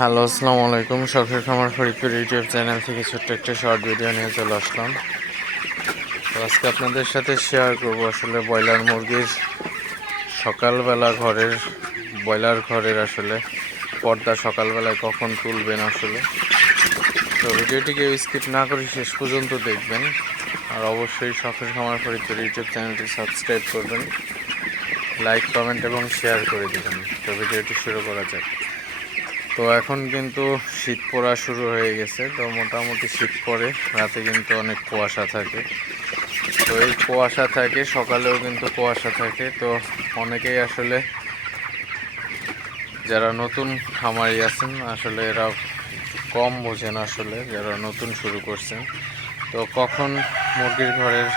Hello, আসসালামু আলাইকুম। শখের খামার ফরিদপুর ইউটিউব চ্যানেল থেকে ছোট্ট একটা শর্ট ভিডিও নিয়ে চলে আসলাম। আজকে আপনাদের সাথে শেয়ার করব আসলে ব্রয়লার মুরগির সকালবেলা ঘরের, ব্রয়লার ঘরের আসলে পর্দা সকালবেলায় কখন তুলবেন আসলে। তো ভিডিওটিকে স্কিপ না করে শেষ পর্যন্ত দেখবেন। আর অবশ্যই শখের খামার ফরিদপুর ইউটিউব চ্যানেলটি সাবস্ক্রাইব করবেন। লাইক কমেন্ট এবং শেয়ার করে দেবেন। তো ভিডিওটি শুরু করা যাক। তো এখন কিন্তু শীত পড়া শুরু হয়ে গেছে। তো মোটামুটি শীত পড়ে, রাতে কিন্তু অনেক কুয়াশা থাকে। তো এই কুয়াশা থাকে, সকালেও কিন্তু কুয়াশা থাকে। তো অনেকেই আসলে যারা নতুন খামারি আছেন, আসলে এরা কম বোঝেন আসলে যারা নতুন শুরু করছেন। তো কখন মুরগির ঘরের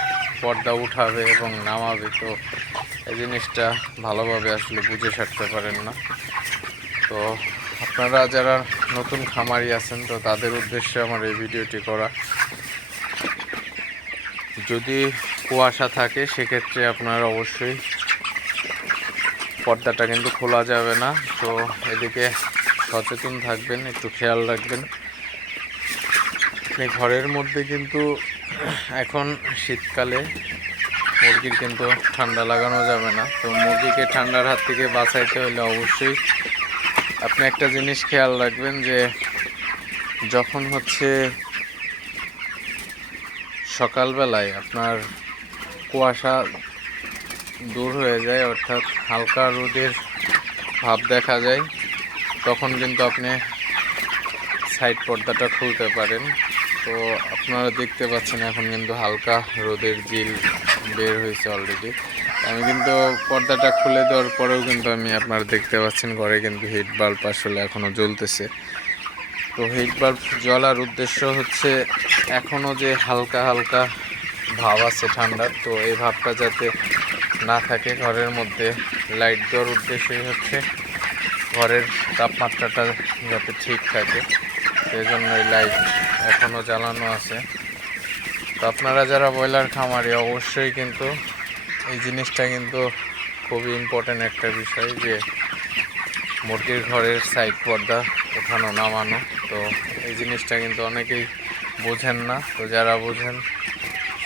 পর্দা উঠাবে এবং নামাবে, তো এই জিনিসটা ভালোভাবে আসলে বুঝে সারতে পারেন না। তো আপনারা যারা নতুন খামারি আছেন, তো তাদের উদ্দেশ্যে আমার এই ভিডিওটি করা। যদি কুয়াশা থাকে, সেক্ষেত্রে আপনার অবশ্যই পর্দাটা কিন্তু খোলা যাবে না। তো এদিকে সচেতন থাকবেন, একটু খেয়াল রাখবেন। ঘরের মধ্যে কিন্তু এখন শীতকালে মুরগির কিন্তু ঠান্ডা লাগানো যাবে না। তো মুরগিকে ঠান্ডার হাত থেকে বাঁচাইতে হলে অবশ্যই আপনি একটা জিনিস খেয়াল রাখবেন যে যখন হচ্ছে সকালবেলায় আপনার কুয়াশা দূর হয়ে যায়, অর্থাৎ হালকা রোদের ভাব দেখা যায়, তখন কিন্তু আপনি সাইড পর্দাটা খুলতে পারেন। তো আপনারা দেখতে পাচ্ছেন এখন কিন্তু হালকা রোদের জিল বের হয়েছে অলরেডি আমি কিন্তু পর্দাটা খুলে দেওয়ার পরেও কিন্তু আমি আপনারা দেখতে পাচ্ছেন ঘরে কিন্তু হিট বাল্ব আসলে এখনও জ্বলতেছে। তো হিট বাল্ব জ্বলার উদ্দেশ্য হচ্ছে এখনও যে হালকা হালকা ভাব আছে ঠান্ডার তো এই ভাবটা যাতে না থাকে ঘরের মধ্যে। লাইট দেওয়ার উদ্দেশ্যই হচ্ছে ঘরের তাপমাত্রাটা যাতে ঠিক থাকে। সেই জন্য এই লাইট এখনও জ্বালানো আছে। তো আপনারা যারা ব্রয়লার খামারি, অবশ্যই কিন্তু এই জিনিসটা কিন্তু খুবই ইম্পর্ট্যান্ট একটা বিষয় যে মুরগির ঘরের সাইড পর্দা, ওঠানো, নামানো। তো এই জিনিসটা কিন্তু অনেকেই বোঝেন না। তো যারা বোঝেন,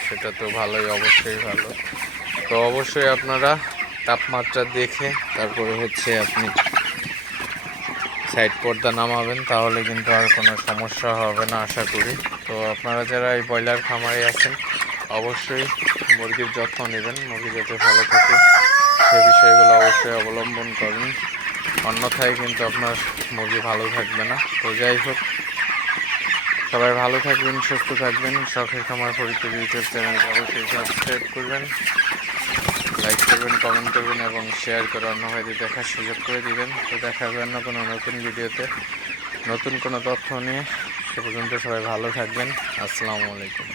সেটা তো ভালোই, অবশ্যই ভালো। তো অবশ্যই আপনারা তাপমাত্রা দেখে, তারপরে হচ্ছে আপনি সাইড পর্দা নামাবেন, তাহলে কিন্তু আর কোনো সমস্যা হবে না, আশা করি। তো আপনারা যারা এই ব্রয়লার খামারে আছেন অবশ্যই মুরগির যত্ন নেবেন, মুরগি যাতে ভালো থাকে, সে বিষয়গুলো অবশ্যই অবলম্বন করুন। অন্যথায় কিন্তু আপনার মুরগি ভালো থাকবে না। তো যাই হোক, সবাই ভালো থাকবেন, সুস্থ থাকবেন, শখের খামার পরিচিত ইউটিউব চ্যানেলকে অবশ্যই সাবস্ক্রাইব করবেন, লাইক করবেন, কমেন্ট করবেন এবং শেয়ার করে অন্য ভাইদের দেখার সুযোগ করে দিবেন। তো দেখা হবে অন্য কোনো নতুন ভিডিওতে। নতুন কোনো তথ্য নিয়ে সে পর্যন্ত সবাই ভালো থাকবেন। আসসালামু আলাইকুম।